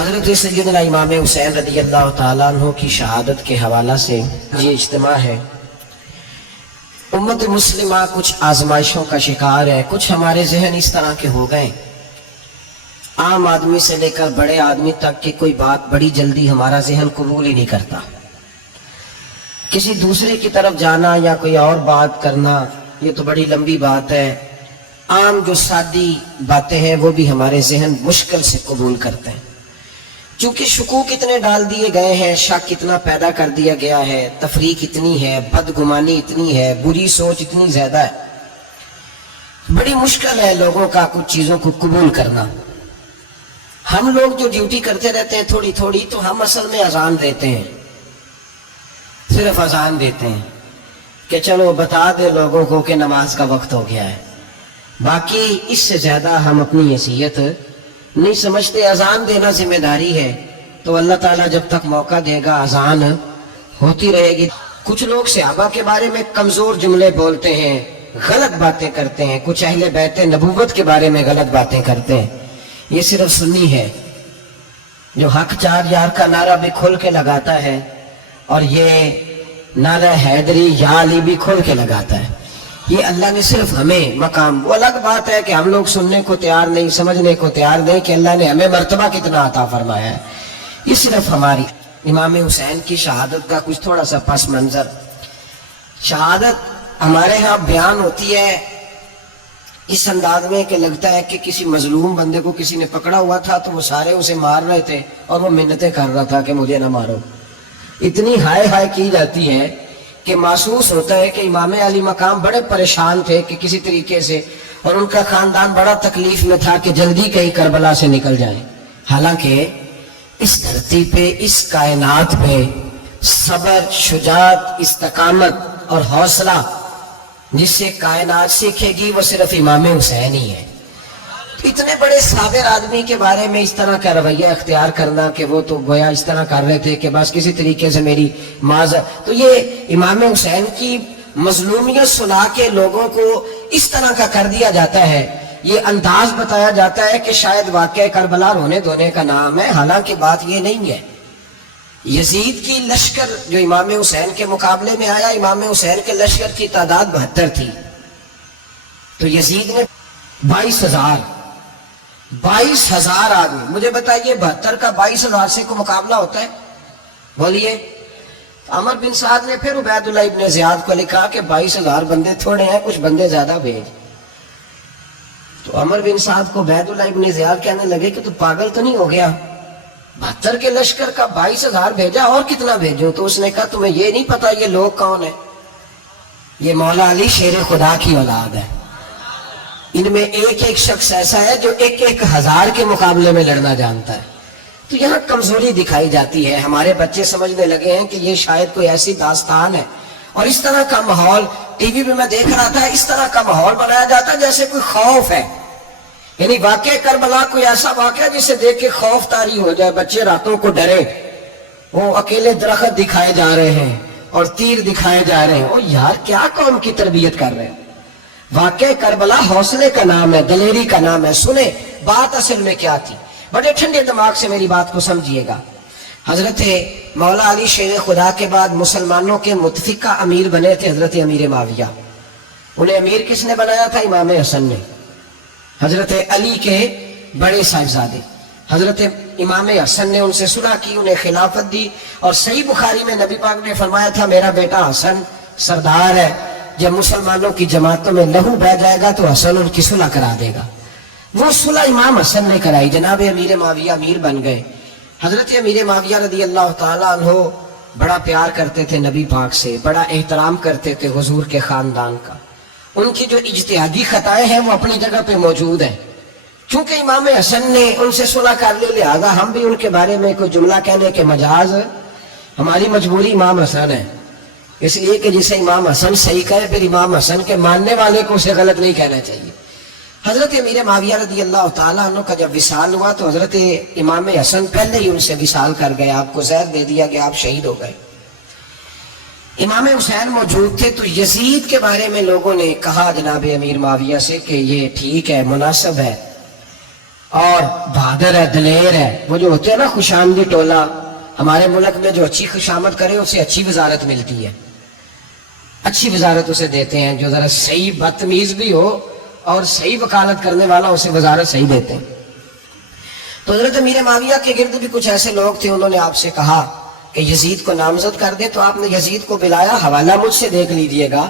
حضرت سیدنا امام حسین رضی اللہ تعالیٰ عنہ کی شہادت کے حوالہ سے یہ اجتماع ہے۔ امت مسلمہ کچھ آزمائشوں کا شکار ہے، کچھ ہمارے ذہن اس طرح کے ہو گئے، عام آدمی سے لے کر بڑے آدمی تک کی کوئی بات بڑی جلدی ہمارا ذہن قبول ہی نہیں کرتا۔ کسی دوسرے کی طرف جانا یا کوئی اور بات کرنا یہ تو بڑی لمبی بات ہے، عام جو سادی باتیں ہیں وہ بھی ہمارے ذہن مشکل سے قبول کرتے ہیں، چونکہ شکوک اتنے ڈال دیے گئے ہیں، شک اتنا پیدا کر دیا گیا ہے، تفریق اتنی ہے، بدگمانی اتنی ہے، بری سوچ اتنی زیادہ ہے، بڑی مشکل ہے لوگوں کا کچھ چیزوں کو قبول کرنا۔ ہم لوگ جو ڈیوٹی کرتے رہتے ہیں تھوڑی تھوڑی، تو ہم اصل میں اذان دیتے ہیں، صرف اذان دیتے ہیں کہ چلو بتا دے لوگوں کو کہ نماز کا وقت ہو گیا ہے، باقی اس سے زیادہ ہم اپنی حیثیت نہیں سمجھتے۔ اذان دینا ذمہ داری ہے، تو اللہ تعالیٰ جب تک موقع دے گا اذان ہوتی رہے گی۔ کچھ لوگ صحابہ کے بارے میں کمزور جملے بولتے ہیں، غلط باتیں کرتے ہیں، کچھ اہل بیت نبوت کے بارے میں غلط باتیں کرتے ہیں، یہ صرف سنی ہے جو حق چار یار کا نعرہ بھی کھول کے لگاتا ہے، اور یہ نعرہ حیدری یا علی بھی کھول کے لگاتا ہے۔ یہ اللہ نے صرف ہمیں مقام، وہ الگ بات ہے کہ ہم لوگ سننے کو تیار نہیں، سمجھنے کو تیار نہیں کہ اللہ نے ہمیں مرتبہ کتنا عطا فرمایا ہے، یہ صرف ہماری۔ امام حسین کی شہادت کا کچھ تھوڑا سا پس منظر۔ شہادت ہمارے ہاں بیان ہوتی ہے اس انداز میں کہ لگتا ہے کہ کسی مظلوم بندے کو کسی نے پکڑا ہوا تھا تو وہ سارے اسے مار رہے تھے اور وہ منتیں کر رہا تھا کہ مجھے نہ مارو، اتنی ہائے ہائے کی جاتی ہے کہ محسوس ہوتا ہے کہ امام علی مقام بڑے پریشان تھے کہ کسی طریقے سے، اور ان کا خاندان بڑا تکلیف میں تھا کہ جلدی کہیں کربلا سے نکل جائیں۔ حالانکہ اس دھرتی پہ، اس کائنات پہ صبر، شجاعت، استقامت اور حوصلہ جس سے کائنات سیکھے گی وہ صرف امام حسین ہی ہے۔ اتنے بڑے صابر آدمی کے بارے میں اس طرح کا رویہ اختیار کرنا کہ وہ تو گویا اس طرح کر رہے تھے کہ بس کسی طریقے سے میری معذرت، تو یہ امام حسین کی مظلومیت سنا کے لوگوں کو اس طرح کا کر دیا جاتا ہے، یہ انداز بتایا جاتا ہے کہ شاید واقعہ کربلا رونے دھونے کا نام ہے، حالانکہ بات یہ نہیں ہے۔ یزید کی لشکر جو امام حسین کے مقابلے میں آیا، امام حسین کے لشکر کی تعداد 72 تھی، تو یزید نے 22,000 آدمی، مجھے بتائیے 72 کا 22,000 سے کو مقابلہ ہوتا ہے؟ بولیے۔ عمر بن سعد نے پھر عبید اللہ ابن زیاد کو لکھا کہ 22,000 بندے تھوڑے ہیں، کچھ بندے زیادہ بھیج۔ تو عمر بن سعد کو عبید اللہ ابن زیاد کہنے لگے کہ تو پاگل تو نہیں ہو گیا، 72 کے لشکر کا 22,000 بھیجا، اور کتنا بھیجوں؟ تو اس نے کہا تمہیں یہ نہیں پتا یہ لوگ کون ہیں؟ یہ مولا علی شیر خدا کی اولاد ہے، ان میں ایک ایک شخص ایسا ہے جو 1,000 کے مقابلے میں لڑنا جانتا ہے۔ تو یہاں کمزوری دکھائی جاتی ہے، ہمارے بچے سمجھنے لگے ہیں کہ یہ شاید کوئی ایسی داستان ہے، اور اس طرح کا ماحول ٹی وی پہ میں دیکھ رہا تھا، اس طرح کا ماحول بنایا جاتا ہے جیسے کوئی خوف ہے، یعنی واقعہ کربلا کوئی ایسا واقعہ جسے دیکھ کے خوف طاری ہو جائے، بچے راتوں کو ڈرے، وہ اکیلے درخت دکھائے جا رہے ہیں اور تیر دکھائے جا رہے ہیں، او یار کیا قوم کی تربیت کر رہے ہیں۔ واقعہ کربلا حوصلے کا نام ہے، دلیری کا نام ہے۔ سنیں بات اصل میں کیا تھی، بڑے ٹھنڈے دماغ سے میری بات کو سمجھیے گا۔ حضرت مولا علی شیر خدا کے بعد مسلمانوں کے متفقہ امیر بنے تھے حضرت امیر معاویہ۔ انہیں امیر کس نے بنایا تھا؟ امام حسن نے، حضرت علی کے بڑے صاحبزادے۔ حضرت امام حسن نے ان سے صلح کی، انہیں خلافت دی، اور صحیح بخاری میں نبی پاک نے فرمایا تھا میرا بیٹا حسن سردار ہے، جب مسلمانوں کی جماعتوں میں لہو بہ جائے گا تو حسن ان کی صلح کرا دے گا۔ وہ صلح امام حسن نے کرائی، جناب امیر معاویہ امیر بن گئے۔ حضرت امیر معاویہ رضی اللہ تعالیٰ عنہ بڑا پیار کرتے تھے نبی پاک سے، بڑا احترام کرتے تھے حضور کے خاندان کا۔ ان کی جو اجتہادی خطائیں ہیں وہ اپنی جگہ پہ موجود ہیں، چونکہ امام حسن نے ان سے صلح کر لی، لہذا ہم بھی ان کے بارے میں کوئی جملہ کہنے کے مجاز، ہماری مجبوری امام حسن ہے، اس لیے کہ جسے امام حسن صحیح کہے پھر امام حسن کے ماننے والے کو اسے غلط نہیں کہنا چاہیے۔ حضرت امیر معاویہ رضی اللہ تعالیٰ عنہ کا جب وصال ہوا تو حضرت امام حسن پہلے ہی ان سے وصال کر گئے، آپ کو زہر دے دیا کہ آپ شہید ہو گئے۔ امام حسین موجود تھے، تو یزید کے بارے میں لوگوں نے کہا جناب امیر معاویہ سے کہ یہ ٹھیک ہے، مناسب ہے، اور بہادر ہے, دلیر ہے. وہ جو ہوتے ہیں نا خوشامدی ٹولہ, ہمارے ملک میں جو اچھی خوشامد کرے اسے اچھی وزارت ملتی ہے, اچھی وزارت اسے دیتے ہیں. جو ذرا صحیح بدتمیز بھی ہو اور صحیح وکالت کرنے والا اسے وزارت صحیح دیتے ہیں. تو حضرت امیر معاویہ کے گرد بھی کچھ ایسے لوگ تھے, انہوں نے آپ سے کہا کہ یزید کو نامزد کر دیں. تو آپ نے یزید کو بلایا, حوالہ مجھ سے دیکھ لیجئے گا,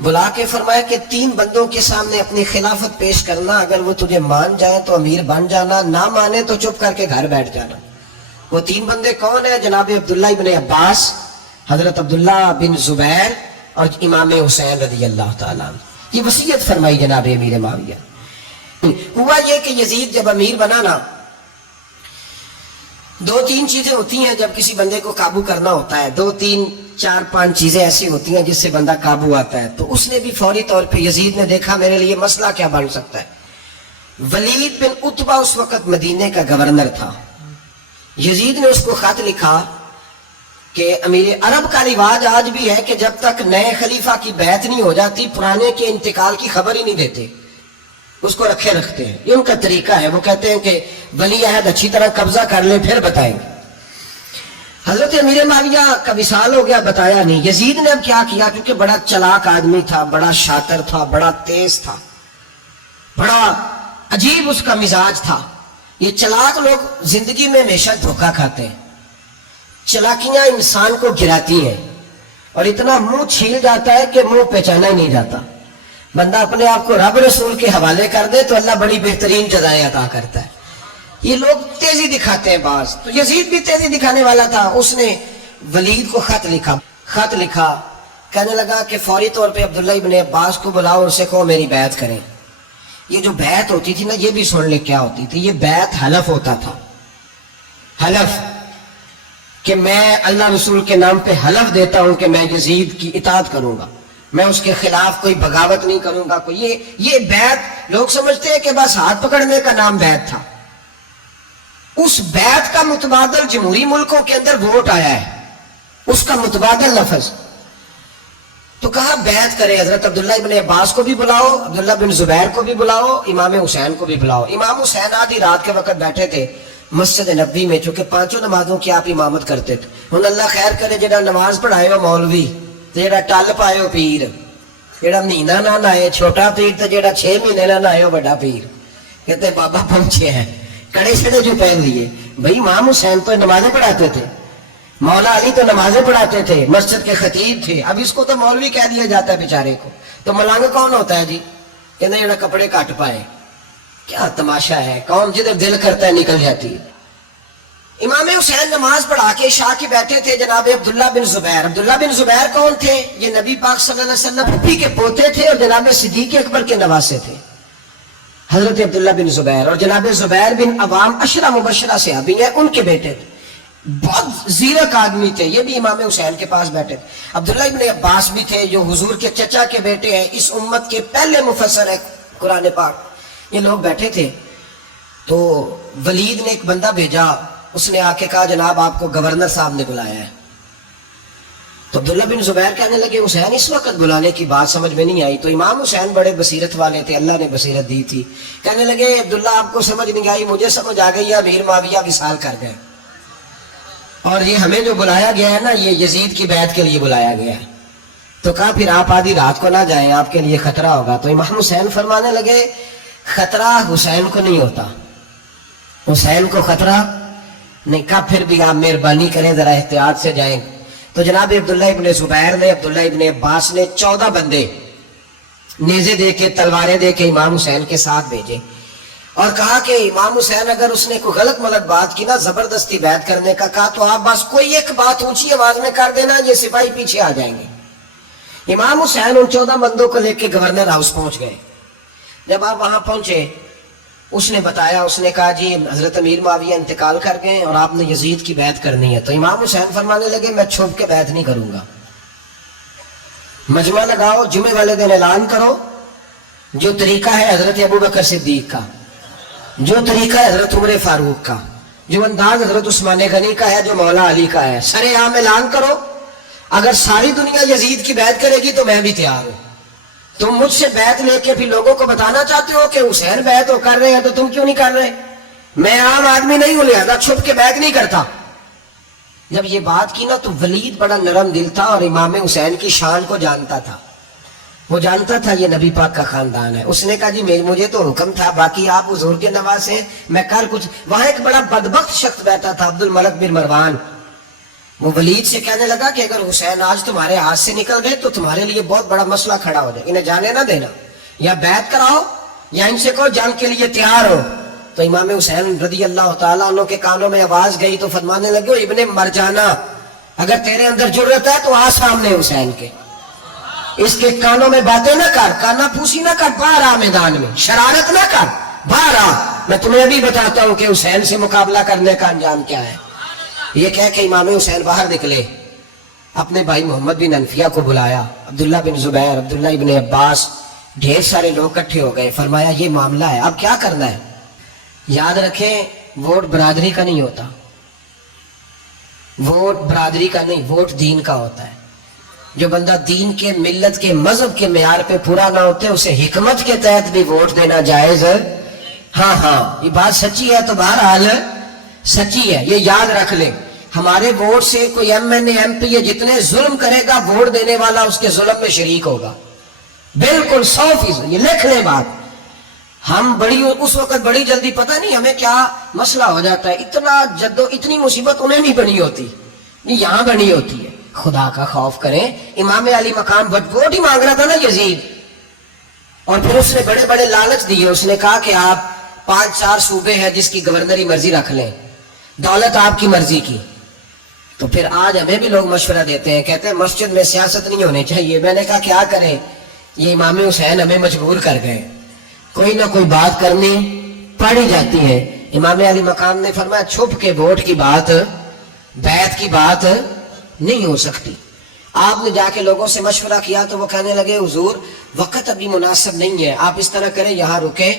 بلا کے فرمایا کہ 3 بندوں کے سامنے اپنی خلافت پیش کرنا, اگر وہ تجھے مان جائیں تو امیر بن جانا, نہ مانے تو چپ کر کے گھر بیٹھ جانا. وہ 3 بندے کون ہیں؟ جناب عبداللہ ابن عباس, حضرت عبداللہ بن زبیر اور امام حسین رضی اللہ تعالیٰ عنہ. یہ وصیت فرمائی جناب امیر معاویہ. ہوا یہ کہ یزید جب امیر بنا نا, 2-3 چیزیں ہوتی ہیں جب کسی بندے کو قابو کرنا ہوتا ہے, 2-3-4-5 چیزیں ایسی ہوتی ہیں جس سے بندہ قابو آتا ہے. تو اس نے بھی فوری طور پہ, یزید نے دیکھا میرے لیے مسئلہ کیا بن سکتا ہے. ولید بن عتبہ اس وقت مدینے کا گورنر تھا. یزید نے اس کو خط لکھا کہ امیر عرب کا رواج آج بھی ہے کہ جب تک نئے خلیفہ کی بیعت نہیں ہو جاتی پرانے کے انتقال کی خبر ہی نہیں دیتے, اس کو رکھے رکھتے ہیں. یہ ان کا طریقہ ہے. وہ کہتے ہیں کہ ولی عہد اچھی طرح قبضہ کر لے پھر بتائیں گے. حضرت امیر معاویہ کا وصال ہو گیا, بتایا نہیں. یزید نے اب کیا کیا, کیونکہ بڑا چلاک آدمی تھا, بڑا شاطر تھا, بڑا تیز تھا, بڑا عجیب اس کا مزاج تھا. یہ چلاک لوگ زندگی میں ہمیشہ دھوکہ کھاتے ہیں, چلاکیاں انسان کو گراتی ہیں اور اتنا منہ چھیل جاتا ہے کہ منہ پہچانا ہی نہیں جاتا. بندہ اپنے آپ کو رب رسول کے حوالے کر دے تو اللہ بڑی بہترین جزائیں عطا کرتا ہے. یہ لوگ تیزی دکھاتے ہیں بعض. تو یزید بھی تیزی دکھانے والا تھا. اس نے ولید کو خط لکھا, کہنے لگا کہ فوری طور پہ عبداللہ ابن عباس کو بلاؤ اور اسے کہو میری بیعت کریں. یہ جو بیعت ہوتی تھی نا, یہ بھی سن لے کیا ہوتی تھی. یہ بیعت حلف ہوتا تھا, حلف کہ میں اللہ رسول کے نام پہ حلف دیتا ہوں کہ میں یزید کی اطاعت کروں گا, میں اس کے خلاف کوئی بغاوت نہیں کروں گا. یہ بیعت لوگ سمجھتے ہیں کہ بس ہاتھ پکڑنے کا نام بیعت تھا. اس بیعت کا متبادل جمہوری ملکوں کے اندر ووٹ آیا ہے, اس کا متبادل لفظ. تو کہا بیعت کرے. حضرت عبداللہ ابن عباس کو بھی بلاؤ, عبداللہ بن زبیر کو بھی بلاؤ, امام حسین کو بھی بلاؤ. امام حسین آدھی رات کے وقت بیٹھے تھے مسجد نبوی میں, چونکہ 5 نمازوں کی آپ امامت کرتے تھے. ہن اللہ خیر کرے, جڑا نماز پڑھائے ہو مولوی, جڑا ٹل پائے ہو پیر, جڑا مہینہ نہ نہائے چھوٹا پیر, تے جڑا 6 مہینے نہ نہائے ہو بڑا پیر. کہتے بابا پہنچے ہیں, کڑے چھڑے جو پہن لیے. بھائی امام حسین تو نمازیں پڑھاتے تھے, مولا علی تو نمازیں پڑھاتے تھے, مسجد کے خطیب تھے. اب اس کو تو مولوی کہہ دیا جاتا ہے بیچارے کو. تو ملنگ کون ہوتا ہے جی؟ کہتے جڑا کپڑے کٹ پائے. کیا تماشا ہے, کون جدھر دل کرتا ہے نکل جاتی ہے. امام حسین نماز پڑھا کے شاہ کے بیٹھے تھے جناب عبداللہ بن زبیر. عبداللہ بن زبیر کون تھے؟ یہ نبی پاک صلی اللہ علیہ وسلم پھپھی کے پوتے تھے اور جناب صدیق اکبر کے نواسے تھے. حضرت عبداللہ بن زبیر اور جناب زبیر بن عوام عشرہ مبشرہ صحابی ہیں, ان کے بیٹے تھے. بہت زیرک آدمی تھے. یہ بھی امام حسین کے پاس بیٹھے تھے. عبداللہ ابن عباس بھی تھے جو حضور کے چچا کے بیٹے ہیں, اس امت کے پہلے مفسر ہے قرآن پاک. یہ لوگ بیٹھے تھے. تو ولید نے ایک بندہ بھیجا, اس نے آ کے کہا جناب آپ کو گورنر صاحب نے بلایا ہے. تو عبداللہ بن زبیر کہنے لگے حسین اس وقت بلانے کی بات سمجھ میں نہیں آئی. تو امام حسین بڑے بصیرت والے تھے, اللہ نے بصیرت دی تھی. کہنے لگے عبداللہ آپ کو سمجھ نہیں آئی, مجھے سمجھ آ گئی, امیر معاویہ وصال کر گئے اور یہ ہمیں جو بلایا گیا ہے نا, یہ یزید کی بیعت کے لیے بلایا گیا ہے. تو کہا پھر آپ آدھی رات کو نہ جائیں, آپ کے لیے خطرہ ہوگا. تو امام حسین فرمانے لگے خطرہ حسین کو نہیں ہوتا, حسین کو خطرہ نہیں. کہا پھر بھی آپ مہربانی کریں ذرا احتیاط سے جائیں. تو جناب عبداللہ ابن زبیر نے, عبداللہ ابن عباس نے 14 بندے نیزے دے کے, تلواریں دے کے امام حسین کے ساتھ بھیجے اور کہا کہ امام حسین اگر اس نے کوئی غلط ملت بات کی نا, زبردستی بیعت کرنے کا کہا, تو آپ بس کوئی ایک بات اونچی آواز میں کر دینا, یہ سپاہی پیچھے آ جائیں گے. امام حسین ان 14 بندوں کو لے کے گورنر ہاؤس پہنچ گئے. جب آپ وہاں پہنچے, اس نے بتایا, اس نے کہا جی حضرت امیر معاویہ انتقال کر گئے اور آپ نے یزید کی بیعت کرنی ہے. تو امام حسین فرمانے لگے میں چھپ کے بیعت نہیں کروں گا, مجمع لگاؤ, جمعے والے دن اعلان کرو. جو طریقہ ہے حضرت ابو بکر صدیق کا, جو طریقہ ہے حضرت عمر فاروق کا, جو انداز حضرت عثمان غنی کا ہے, جو مولا علی کا ہے, سر عام اعلان کرو. اگر ساری دنیا یزید کی بیعت کرے گی تو میں بھی تیار ہوں. تم مجھ سے بیعت لے کے بھی لوگوں کو بتانا چاہتے ہو کہ حسین بیعت ہو کر رہے ہیں, تو تم کیوں نہیں کر رہے؟ میں عام آدمی نہیں ہوں لہذا چھپ کے بیعت نہیں کرتا. جب یہ بات کی نا تو ولید بڑا نرم دل تھا اور امام حسین کی شان کو جانتا تھا. وہ جانتا تھا یہ نبی پاک کا خاندان ہے. اس نے کہا جی مجھے تو حکم تھا، باقی آپ حضور کے نواز ہیں، میں کر کچھ. وہاں ایک بڑا بدبخت شخص بیٹھا تھا، عبد الملک بن مروان. وہ ولید سے کہنے لگا کہ اگر حسین آج تمہارے ہاتھ سے نکل گئے تو تمہارے لیے بہت بڑا مسئلہ کھڑا ہو جائے. انہیں جانے نہ دینا، یا بیعت کراؤ یا ان سے کہو جنگ کے لیے تیار ہو. تو امام حسین رضی اللہ تعالیٰ عنہ کے کانوں میں آواز گئی تو فرمانے لگے ابن مرجانہ، اگر تیرے اندر جرت ہے تو آ سامنے حسین کے، اس کے کانوں میں باتیں نہ کر، کانا پھوسی نہ کر، باہر آ میدان میں، شرارت نہ کر، باہر آ. میں تمہیں ابھی بتاتا ہوں کہ حسین سے مقابلہ کرنے کا انجام کیا ہے. یہ کہہ کہ امام حسین باہر نکلے، اپنے بھائی محمد بن انفیہ کو بلایا، عبداللہ بن زبیر، عبداللہ ابن عباس، ڈھیر سارے لوگ اکٹھے ہو گئے. فرمایا یہ معاملہ ہے، اب کیا کرنا ہے. یاد رکھیں ووٹ برادری کا نہیں ہوتا، ووٹ برادری کا نہیں، ووٹ دین کا ہوتا ہے. جو بندہ دین کے، ملت کے، مذہب کے معیار پہ پورا نہ ہوتے اسے حکمت کے تحت بھی ووٹ دینا جائز ہے. ہاں یہ بات سچی ہے تو بہرحال سچی ہے، یہ یاد رکھ لیں. ہمارے ووٹ سے کوئی ایم این اے، ایم پی جتنے ظلم کرے گا ووٹ دینے والا اس کے ظلم میں شریک ہوگا، بالکل 100%. یہ لکھ لیں بات. ہم اس وقت بڑی جلدی، پتہ نہیں ہمیں کیا مسئلہ ہو جاتا ہے، اتنا اتنی مصیبت انہیں نہیں بنی ہوتی، نہیں یہاں بنی ہوتی ہے. خدا کا خوف کریں. امام علی مقام ووٹ ہی مانگ رہا تھا نا یزید، اور پھر اس نے بڑے بڑے لالچ دیے. اس نے کہا کہ آپ 5-4 صوبے ہیں جس کی گورنری مرضی رکھ لیں، دولت آپ کی مرضی کی. تو پھر آج ہمیں بھی لوگ مشورہ دیتے ہیں، کہتے ہیں مسجد میں سیاست نہیں ہونی چاہیے. میں نے کہا کیا کریں، یہ امام حسین ہمیں مجبور کر گئے، کوئی نہ کوئی بات کرنی پڑی جاتی ہے. امام علی مقام نے فرمایا چھپ کے ووٹ کی بات، بیعت کی بات نہیں ہو سکتی. آپ نے جا کے لوگوں سے مشورہ کیا تو وہ کہنے لگے حضور وقت ابھی مناسب نہیں ہے، آپ اس طرح کریں یہاں رکے،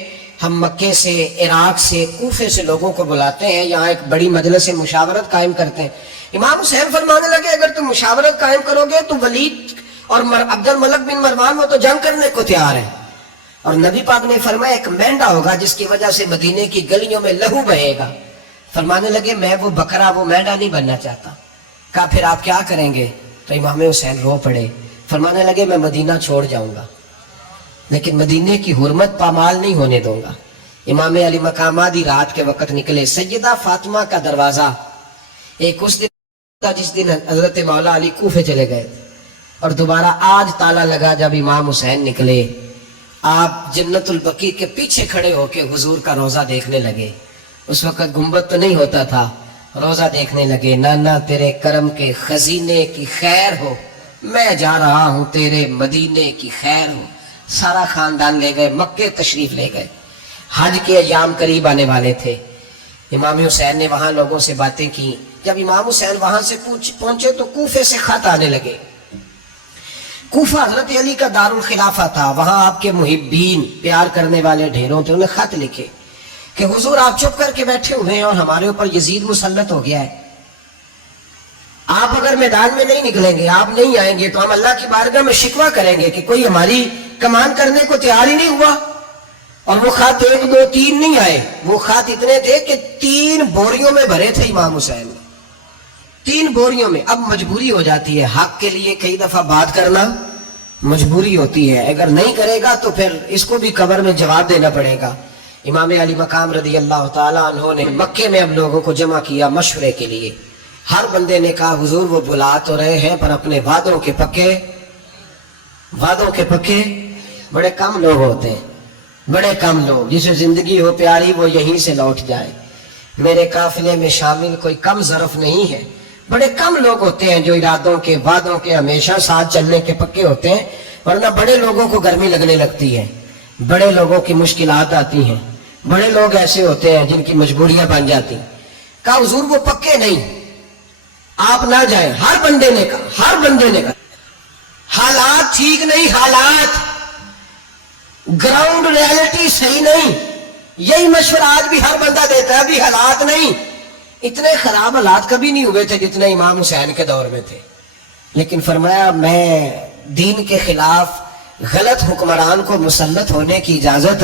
ہم مکے سے، عراق سے، کوفے سے لوگوں کو بلاتے ہیں، یہاں ایک بڑی مجلس مشاورت قائم کرتے ہیں. امام حسین فرمانے لگے اگر تم مشاورت قائم کرو گے تو ولید اور عبد الملک بن مروان وہ تو جنگ کرنے کو تیار ہیں، اور نبی پاک نے فرمایا ایک مینڈا ہوگا جس کی وجہ سے مدینے کی گلیوں میں لہو بہے گا. فرمانے لگے میں وہ بکرا، وہ مینڈا نہیں بننا چاہتا. کہا پھر آپ کیا کریں گے. تو امام حسین رو پڑے، فرمانے لگے میں مدینہ چھوڑ جاؤں گا لیکن مدینے کی حرمت پامال نہیں ہونے دوں گا. امام علی مقام آدھی رات کے وقت نکلے. سیدہ فاطمہ کا دروازہ ایک اس دن تھا جس دن حضرت مولا علی کوفے چلے گئے، اور دوبارہ آج تالا لگا جب امام حسین نکلے. آپ جنت البقیع کے پیچھے کھڑے ہو کے حضور کا روزہ دیکھنے لگے. اس وقت گنبد تو نہیں ہوتا تھا، روزہ دیکھنے لگے. نانا تیرے کرم کے خزینے کی خیر ہو، میں جا رہا ہوں تیرے مدینے کی خیر ہو. سارا خاندان لے گئے، مکے تشریف لے گئے. حج کے ایام قریب آنے والے تھے. امام حسین نے وہاں لوگوں سے باتیں کی. جب امام حسین وہاں سے پہنچے تو کوفے سے خط آنے لگے. کوفہ حضرت علی کا دارالخلافہ تھا، وہاں آپ کے محبین، پیار کرنے والے ڈھیروں تھے. انہیں خط لکھے کہ حضور آپ چپ کر کے بیٹھے ہوئے ہیں اور ہمارے اوپر یزید مسلط ہو گیا ہے. آپ اگر میدان میں نہیں نکلیں گے، آپ نہیں آئیں گے تو ہم اللہ کی بارگاہ میں شکوہ کریں گے کہ کوئی ہماری کمان کرنے کو تیار ہی نہیں ہوا. اور وہ خط 1 2 3 نہیں آئے، وہ خط اتنے تھے کہ 3 بوریوں میں بھرے تھے امام حسین، 3 بوریوں میں. اب مجبوری ہو جاتی ہے، حق کے لیے کئی دفعہ بات کرنا مجبوری ہوتی ہے. اگر نہیں کرے گا تو پھر اس کو بھی قبر میں جواب دینا پڑے گا. امام علی مقام رضی اللہ تعالیٰ عنہ نے مکے میں اب لوگوں کو جمع کیا مشورے کے لیے. ہر بندے نے کہا حضور وہ بلا تو رہے ہیں پر اپنے وعدوں کے پکے بڑے کم لوگ ہوتے ہیں، بڑے کم لوگ. جسے زندگی ہو پیاری وہ یہیں سے لوٹ جائے. میرے قافلے میں شامل کوئی کم ظرف نہیں ہے. بڑے کم لوگ ہوتے ہیں جو ارادوں کے، وعدوں کے ہمیشہ ساتھ چلنے کے پکے ہوتے ہیں، ورنہ بڑے لوگوں کو گرمی لگنے لگتی ہے، بڑے لوگوں کی مشکلات آتی ہیں، بڑے لوگ ایسے ہوتے ہیں جن کی مجبوریاں بن جاتی. کہا حضور وہ پکے نہیں، آپ نہ جائیں. ہر بندے نے کہا حالات ٹھیک نہیں، حالات گراؤنڈ ریالٹی صحیح نہیں. یہی مشورہ آج بھی ہر بندہ دیتا ہے، ابھی حالات نہیں. اتنے خراب حالات کبھی نہیں ہوئے تھے جتنے امام حسین کے دور میں تھے. لیکن فرمایا میں دین کے خلاف غلط حکمران کو مسلط ہونے کی اجازت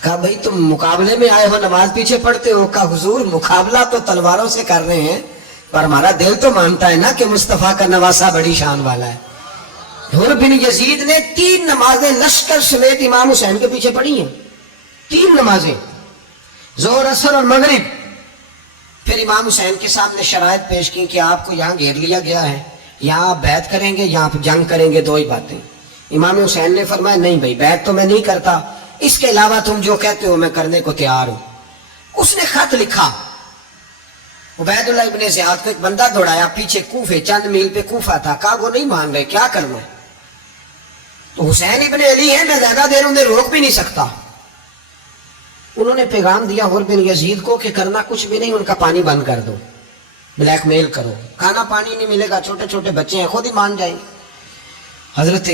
کہا بھائی تم مقابلے میں آئے ہو نماز پیچھے پڑھتے ہو؟ کہا حضور مقابلہ تو تلواروں سے کر رہے ہیں پر ہمارا دل تو مانتا ہے نا کہ مصطفیٰ کا نواسہ بڑی شان والا ہے۔ حر بن یزید نے 3 نمازیں لشکر سمیت امام حسین کے پیچھے پڑھی ہیں، 3 نمازیں، ظہر اثر اور مغرب۔ پھر امام حسین کے سامنے شرائط پیش کی کہ آپ کو یہاں گھیر لیا گیا ہے، یہاں آپ بیعت کریں گے یا آپ جنگ کریں گے، 2 ہی باتیں۔ امام حسین نے فرمایا نہیں بھائی بیعت تو میں نہیں کرتا، اس کے علاوہ تم جو کہتے ہو میں کرنے کو تیار ہوں۔ اس نے خط لکھا، عبید اللہ ابن زیاد کو ایک بندہ دوڑایا پیچھے کوفے، چند میل پہ کوفہ تھا، کہا وہ نہیں مان رہے، کیا کرنا ہے؟ تو حسین ابن علی ہے، میں زیادہ دیر انہیں روک بھی نہیں سکتا۔ انہوں نے پیغام دیا حر بن یزید کو کہ کرنا کچھ بھی نہیں، ان کا پانی بند کر دو، بلیک میل کرو، کھانا پانی نہیں ملے گا، چھوٹے چھوٹے بچے ہیں خود ہی مان جائیں گے۔ حضرت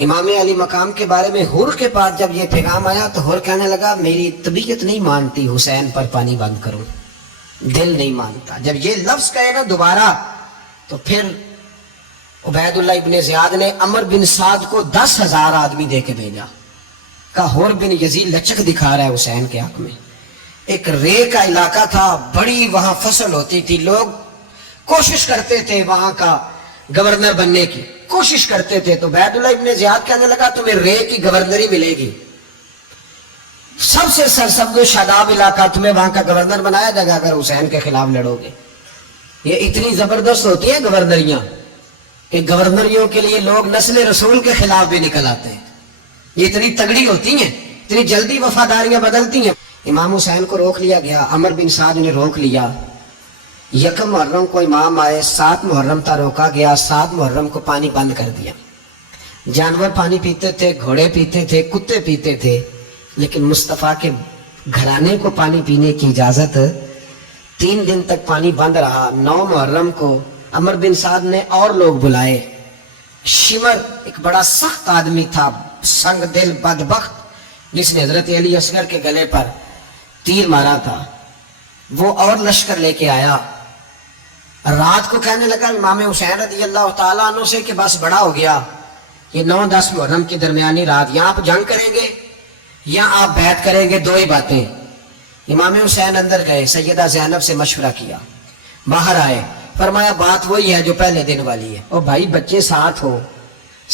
امام علی مقام کے بارے میں حر کے پاس جب یہ پیغام آیا تو حر کہنے لگا میری طبیعت نہیں مانتی حسین پر پانی بند کروں، دل نہیں مانتا۔ جب یہ لفظ کہے نا دوبارہ تو پھر عبید اللہ ابن زیاد نے عمر بن سعد کو 10,000 آدمی دے کے بھیجا، کہا حر بن یزید لچک دکھا رہا ہے حسین کے حق میں۔ ایک رے کا علاقہ تھا، بڑی وہاں فصل ہوتی تھی، لوگ کوشش کرتے تھے وہاں کا گورنر بننے کی کوشش کرتے تھے، تو عبید اللہ ابن زیاد کہنے لگا تمہیں رے کی گورنری ملے گی، سب سے سرسبز و شاداب علاقہ، تمہیں وہاں کا گورنر بنایا جائے گا اگر حسین کے خلاف لڑو گے۔ یہ اتنی زبردست ہوتی ہیں گورنریاں کہ گورنریوں کے لیے لوگ نسل رسول کے خلاف بھی نکل آتے ہیں، یہ اتنی تگڑی ہوتی ہیں، اتنی جلدی وفاداریاں بدلتی ہیں۔ امام حسین کو روک لیا گیا، عمر بن سعد نے روک لیا۔ 1 محرم کو امام آئے، 7 محرم تا روکا گیا، 7 محرم کو پانی بند کر دیا۔ جانور پانی پیتے تھے، گھوڑے پیتے تھے، کتے پیتے تھے، لیکن مصطفیٰ کے گھرانے کو پانی پینے کی اجازت 3 دن تک پانی بند رہا۔ 9 محرم کو عمر بن سعد نے اور لوگ بلائے۔ شمر ایک بڑا سخت آدمی تھا، سنگ دل بدبخت، جس نے حضرت علی اصغر کے گلے پر تیر مارا تھا، وہ اور لشکر لے کے آیا۔ رات کو کہنے لگا امام حسین رضی اللہ تعالیٰ عنہ سے کہ بس بڑا ہو گیا، یہ 9-10 محرم کی درمیانی رات، یا آپ جنگ کریں گے یا آپ بیعت کریں گے، 2 ہی باتیں۔ امام حسین اندر گئے، سیدہ زینب سے مشورہ کیا، باہر آئے، فرمایا بات وہی ہے جو پہلے دن والی ہے، اور بھائی بچے ساتھ ہو،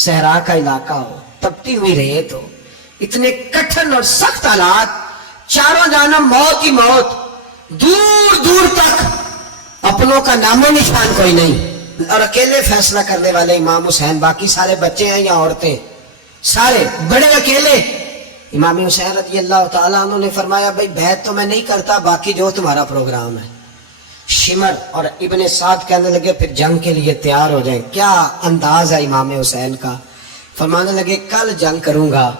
صحرا کا علاقہ ہو، تپتی ہوئی ریت ہو، اتنے کٹھن اور سخت حالات، چاروں جانب موت ہی موت، دور دور تک اپنوں کا نام و نشان کوئی نہیں، اور اکیلے فیصلہ کرنے والے امام حسین، باقی سارے بچے ہیں یا عورتیں، سارے بڑے اکیلے۔ امام حسین رضی اللہ تعالیٰ عنہ نے فرمایا بھائی بیعت تو میں نہیں کرتا، باقی جو تمہارا پروگرام ہے۔ شمر اور ابن سعد کہنے لگے پھر جنگ کے لیے تیار ہو جائیں۔ کیا انداز ہے امام حسین کا، فرمانے لگے کل جنگ کروں گا،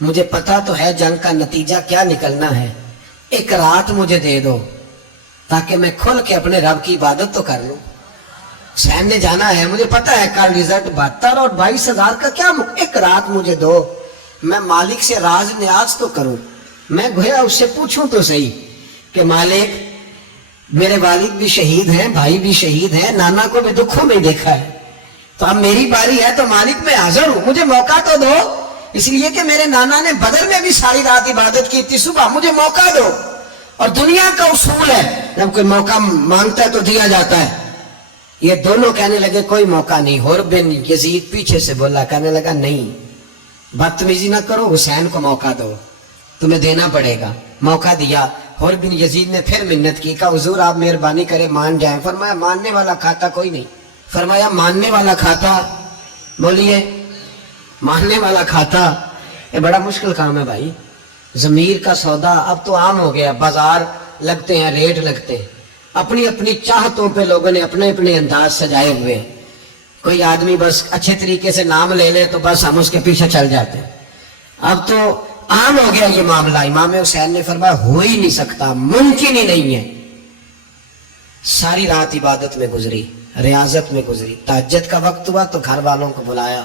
مجھے پتا تو ہے جنگ کا نتیجہ کیا نکلنا ہے، 1 رات مجھے دے دو تاکہ میں کھل کے اپنے رب کی عبادت تو کر لوں۔ حسین نے جانا ہے، مجھے پتا ہے کل رزلٹ 72 اور 22,000 کا کیا، 1 رات مجھے دو، میں مالک سے راز نیاز تو کروں، میں گویا اس سے پوچھوں تو صحیح کہ مالک میرے والد بھی شہید ہیں، بھائی بھی شہید ہیں، نانا کو بھی دکھوں میں دیکھا ہے، تو اب میری باری ہے تو مالک میں حاضر ہوں، مجھے موقع تو دو، اس لیے کہ میرے نانا نے بدر میں بھی ساری رات عبادت کی تھی، صبح مجھے موقع دو۔ اور دنیا کا اصول ہے جب کوئی موقع مانگتا ہے تو دیا جاتا ہے۔ یہ دونوں کہنے لگے کوئی موقع نہیں۔ حر بن یزید پیچھے سے بولا، کہنے لگا نہیں، بدتمیزی نہ کرو، حسین کو موقع دو، تمہیں دینا پڑے گا۔ موقع دیا۔ حر بن یزید نے پھر منت کی، کہا حضور آپ مہربانی کرے مان جائیں۔ فرمایا ماننے والا کھاتا کوئی نہیں۔ فرمایا ماننے والا کھاتا، بولیے ماننے والا کھاتا، یہ بڑا مشکل کام ہے بھائی۔ ضمیر کا سودا اب تو عام ہو گیا، بازار لگتے ہیں، ریٹ لگتے ہیں، اپنی اپنی چاہتوں پہ لوگوں نے اپنے اپنے انداز سجائے ہوئے ہیں۔ کوئی آدمی بس اچھے طریقے سے نام لے لے تو بس ہم اس کے پیچھے چل جاتے ہیں۔ اب تو عام ہو گیا یہ معاملہ۔ امام حسین نے فرمایا ہو ہی نہیں سکتا، ممکن ہی نہیں ہے۔ ساری رات عبادت میں گزری، ریاضت میں گزری۔ تہجد کا وقت ہوا تو گھر والوں کو بلایا،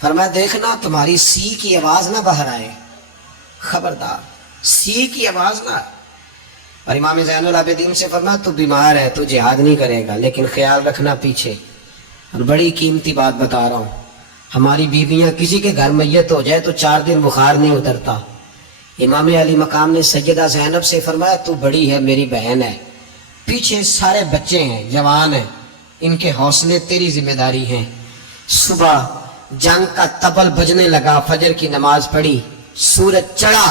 فرمایا دیکھنا تمہاری سی کی آواز نہ باہر آئے، خبردار سی کی آواز نہ آئے۔ اور امام زین العابدین سے فرمایا تو بیمار ہے، تو جہاد نہیں کرے گا، لیکن خیال رکھنا پیچھے۔ اور بڑی قیمتی بات بتا رہا ہوں، ہماری بیویاں کسی کے گھر میت ہو جائے تو 4 دن بخار نہیں اترتا، امام علی مقام نے سیدہ زینب سے فرمایا تو بڑی ہے میری بہن ہے، پیچھے سارے بچے ہیں جوان ہیں، ان کے حوصلے تیری ذمہ داری ہیں۔ صبح جنگ کا طبل بجنے لگا، فجر کی نماز پڑھی، سورج چڑھا،